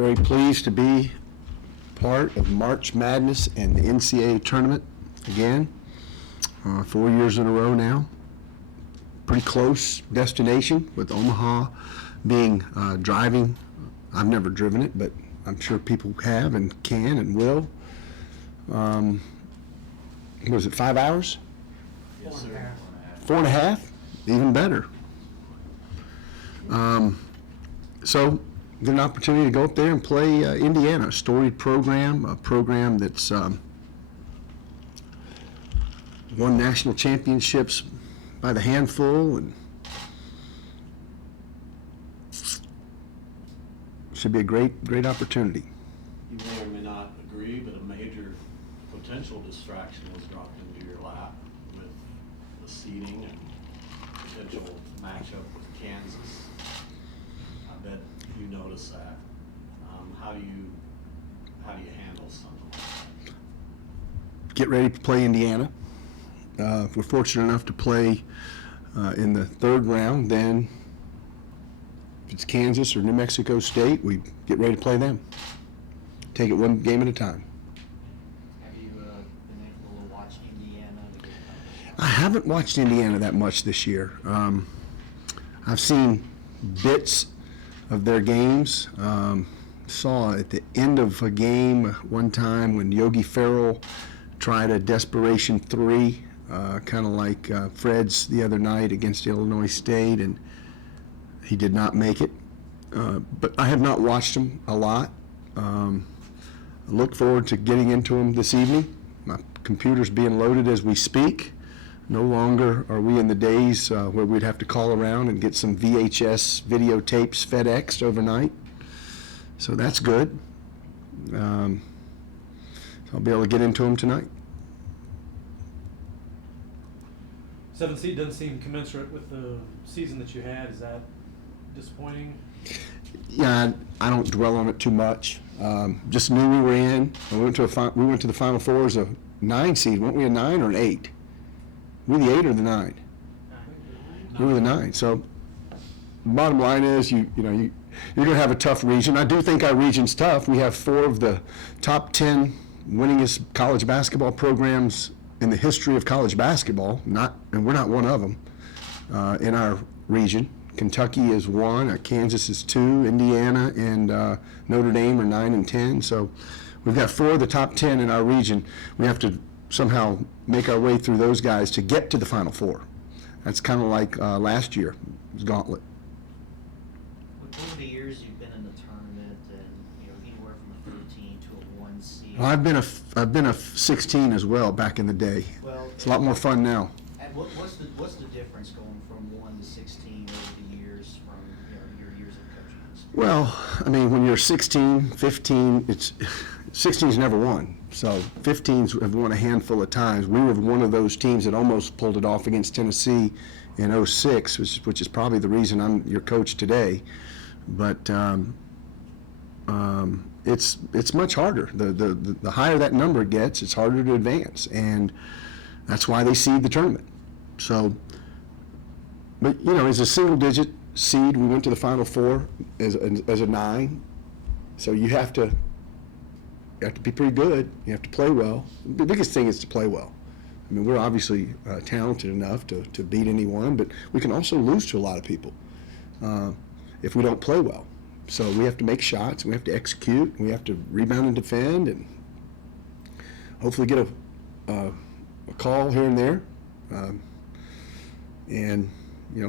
Very pleased to be part of March Madness and the NCAA tournament again, 4 years in a row now. Pretty close destination with Omaha being driving. I've never driven it, but I'm sure people have and can and will. Was it 5 hours? Yes, sir. 4.5? Even better. So, get an opportunity to go up there and play Indiana, a storied program, a program that's won national championships by the handful, and should be a great opportunity. You may or may not agree, but a major potential distraction was dropped into your lap with the seeding and potential matchup with Kansas. I bet you noticed that. How do you handle something like that? Get ready to play Indiana. If we're fortunate enough to play in the third round, then if it's Kansas or New Mexico State, we get ready to play them. Take it one game at a time. Have you been able to watch Indiana? I haven't watched Indiana that much this year. I've seen bits of their games. Saw at the end of a game one time when Yogi Ferrell tried a desperation three, kind of like Fred's the other night against Illinois State, and he did not make it. But I have not watched him a lot. I look forward to getting into him this evening. My computer's being loaded as we speak. No longer are we in the days where we'd have to call around and get some VHS videotapes FedExed overnight. So that's good. So I'll be able to get into them tonight. 7th seed doesn't seem commensurate with the season that you had. Is that disappointing? Yeah, I don't dwell on it too much. Just knew we were in. We went to the Final Four as a 9 seed. Weren't we a 9 or an 8? Were we the 8 or the 9? We were the 9. So bottom line is, you're going to have a tough region. I do think our region's tough. We have 4 of the top 10 winningest college basketball programs in the history of college basketball, and we're not one of them in our region. Kentucky is 1, Kansas is 2, Indiana and Notre Dame are 9 and 10. So we've got 4 of the top 10 in our region. We have to somehow make our way through those guys to get to the Final Four. That's kind of like last year, it was gauntlet. Over the years you've been in the tournament, and anywhere from a 13 to a 1 seed. Well, I've been a 16 as well back in the day. Well, it's a lot more fun now. And what's the difference going from 1 to 16 over the years from your years of coaching? Well, I mean, when you're 16, 15, 16's never won. So 15s have won a handful of times. We were one of those teams that almost pulled it off against Tennessee in 06, which is probably the reason I'm your coach today. But it's much harder. The higher that number gets, it's harder to advance, and that's why they seed the tournament. So, but as a single-digit seed, we went to the Final Four as a 9. So you have to be pretty good. You have to play well. The biggest thing is to play well. I mean, we're obviously talented enough to beat anyone, but we can also lose to a lot of people if we don't play well. So we have to make shots, we have to execute, we have to rebound and defend, and hopefully get a call here and there, and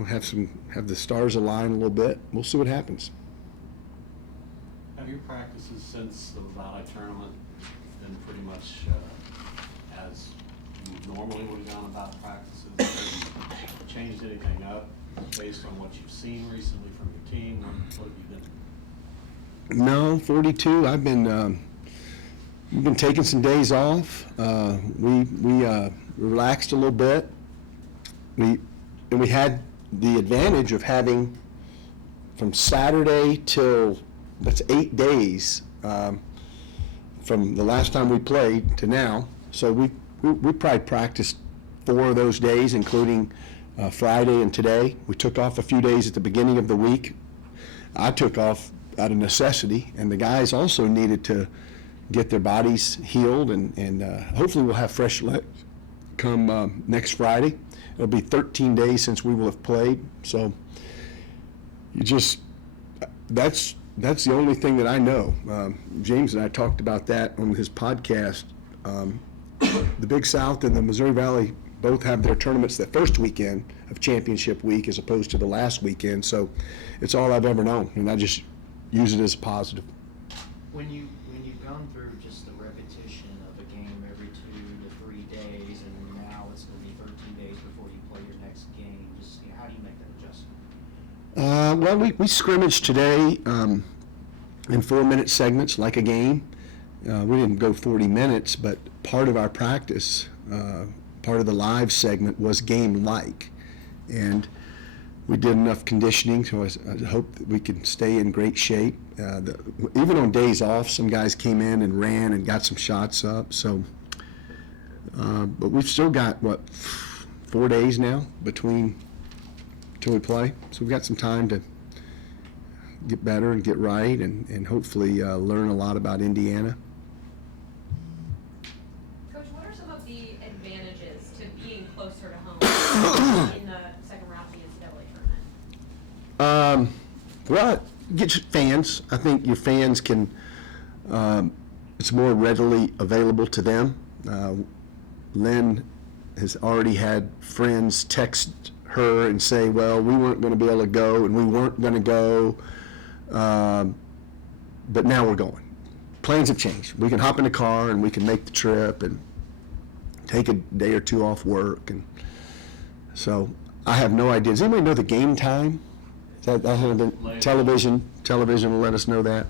have the stars align a little bit. We'll see what happens. Have your practices since the Valley tournament been pretty much as you normally would have gone about practices? Have you changed anything up based on what you've seen recently from your team? What have you been? No, 42. We've been taking some days off. We relaxed a little bit. We had the advantage of having from Saturday till that's 8 days from the last time we played to now. So we probably practiced 4 of those days, including Friday and today. We took off a few days at the beginning of the week. I took off out of necessity, and the guys also needed to get their bodies healed, and hopefully we'll have fresh legs come next Friday. It'll be 13 days since we will have played, so that's the only thing that I know. James and I talked about that on his podcast. The Big South and the Missouri Valley both have their tournaments the first weekend of championship week as opposed to the last weekend, so it's all I've ever known, and I just use it as a positive. When you've gone through just the repetition of a game every 2 to 3 days, and now it's going to be 13 days before you play your next game, just how do you make that adjustment? Well, we scrimmaged today in 4-minute segments like a game. We didn't go 40 minutes, but part of our practice, part of the live segment was game-like. And we did enough conditioning, so I hope that we can stay in great shape. Even on days off, some guys came in and ran and got some shots up. So, but we've still got, 4 days now till we play. So we've got some time to get better and get right and hopefully learn a lot about Indiana. Coach, what are some of the advantages to being closer to home in the second round of the NCAA tournament? Well, get your fans. I think your fans can, it's more readily available to them. Lynn has already had friends text her and say, well, we weren't going to be able to go and we weren't going to go, but now we're going. Plans have changed. We can hop in the car and we can make the trip and take a day or two off work. And so I have no idea. Does anybody know the game time? That hasn't been television. Television will let us know that.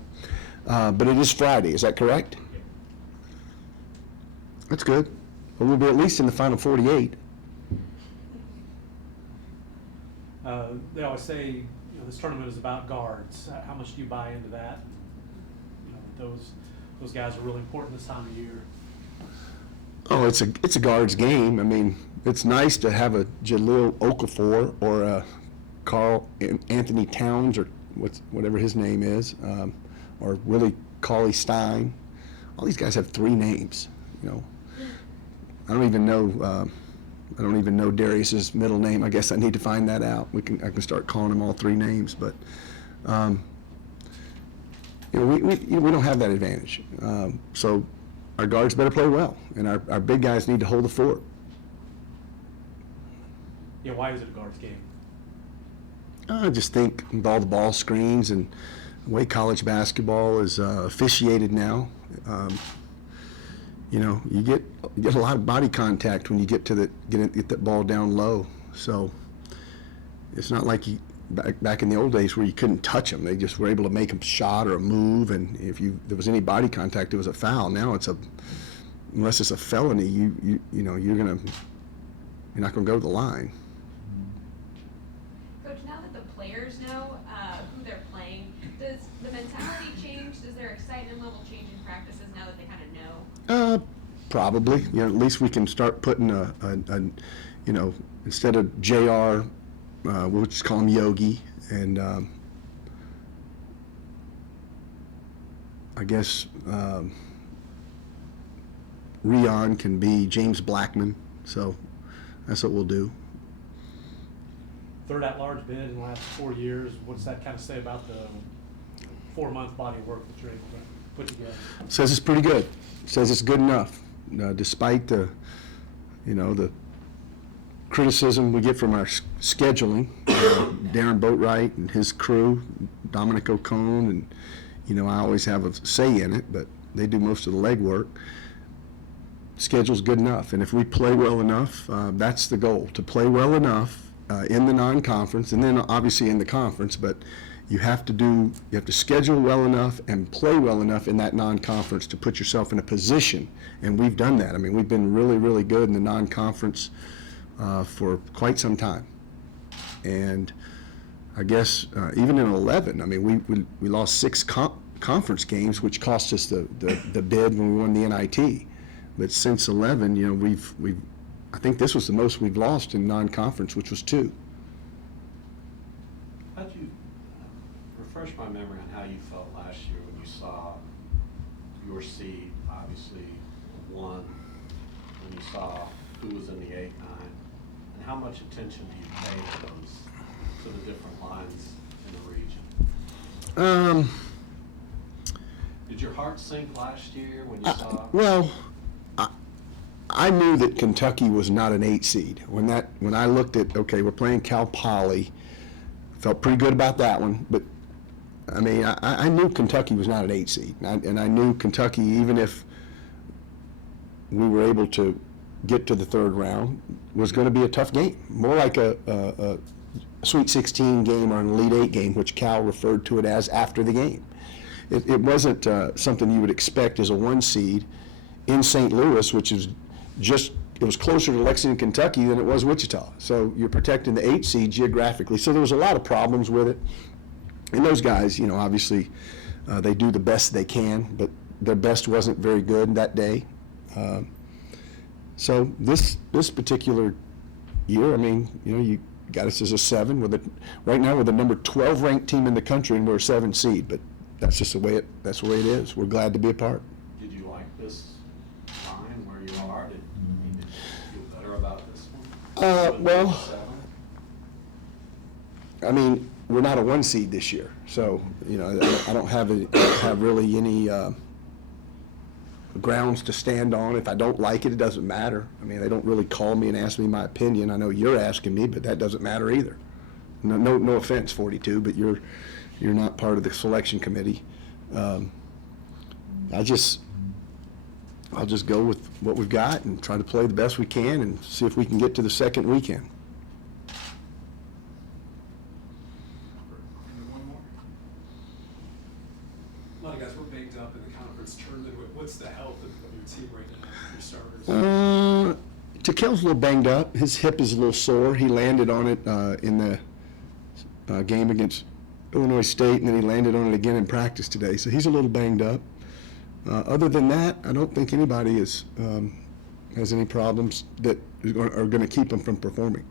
But it is Friday. Is that correct? That's good. Well, we'll be at least in the final 48. They always say, this tournament is about guards. How much do you buy into that? Those guys are really important this time of year. Oh, it's a guards game. I mean, it's nice to have a Jaleel Okafor or a Carl Anthony Towns or whatever his name is, or Willie Cauley-Stein. All these guys have 3 names. I don't even know Darius's middle name. I guess I need to find that out. I can start calling him all 3 names, but we don't have that advantage. So our guards better play well, and our big guys need to hold the fort. Yeah, why is it a guards game? I just think with all the ball screens and the way college basketball is officiated now, you get a lot of body contact when you get that ball down low. So it's not like back in the old days where you couldn't touch them. They just were able to make a shot or a move, and if there was any body contact, it was a foul. Now unless it's a felony, you're not gonna go to the line. Coach, now that the players know who they're playing, does the mentality change? Does their excitement level change in practices now that they kind of know? Probably. At least we can start putting instead of JR, we'll just call him Yogi, and I guess Rion can be James Blackman. So that's what we'll do. Third at-large bid in the last 4 years. What's that kind of say about the 4-month body of work that you're able to put together? Says it's pretty good. Says it's good enough, despite the criticism we get from our scheduling. Darren Boatwright and his crew, Dominic O'Cone, and I always have a say in it, but they do most of the legwork. Schedule's good enough, and if we play well enough, that's the goal, to play well enough in the non-conference, and then obviously in the conference, but you have to schedule well enough and play well enough in that non-conference to put yourself in a position, and we've done that. I mean, we've been really, really good in the non-conference for quite some time, and I guess even in 11, I mean, we lost 6 conference games, which cost us the bid when we won the NIT. But since 11, I think this was the most we've lost in non-conference, which was 2. How'd you refresh my memory on how you felt last year when you saw your seed, obviously, won, when you saw who was in the 8-9, and how much attention do you pay to the different lines in the region? Did your heart sink last year when you saw? Well, I knew that Kentucky was not an 8 seed. When I looked at, okay, we're playing Cal Poly, felt pretty good about that one, but I mean, I knew Kentucky was not an 8 seed, and I knew Kentucky, even if we were able to get to the third round, was going to be a tough game, more like a Sweet 16 game or an Elite 8 game, which Cal referred to it as after the game. It wasn't something you would expect as a 1 seed in St. Louis, which is it was closer to Lexington, Kentucky than it was Wichita. So you're protecting the 8 seed geographically. So there was a lot of problems with it. And those guys, obviously, they do the best they can, but their best wasn't very good that day. So this particular year, I mean, you got us as a 7 right now we're the number 12 ranked team in the country, and we're a 7 seed. But that's just the way it is. We're glad to be a part. Did you like this line where you are? Did you feel better about this one? Well, 7? I mean, we're not a 1 seed this year, so I don't have really any grounds to stand on. If I don't like it, it doesn't matter. I mean, they don't really call me and ask me my opinion. I know you're asking me, but that doesn't matter either. No offense, 42, but you're not part of the selection committee. I'll just go with what we've got and try to play the best we can and see if we can get to the second weekend. A lot of guys were banged up in the conference tournament. What's the health of your team right now, your starters? Takell's a little banged up. His hip is a little sore. He landed on it in the game against Illinois State, and then he landed on it again in practice today. So he's a little banged up. Other than that, I don't think anybody has any problems that are going to keep him from performing.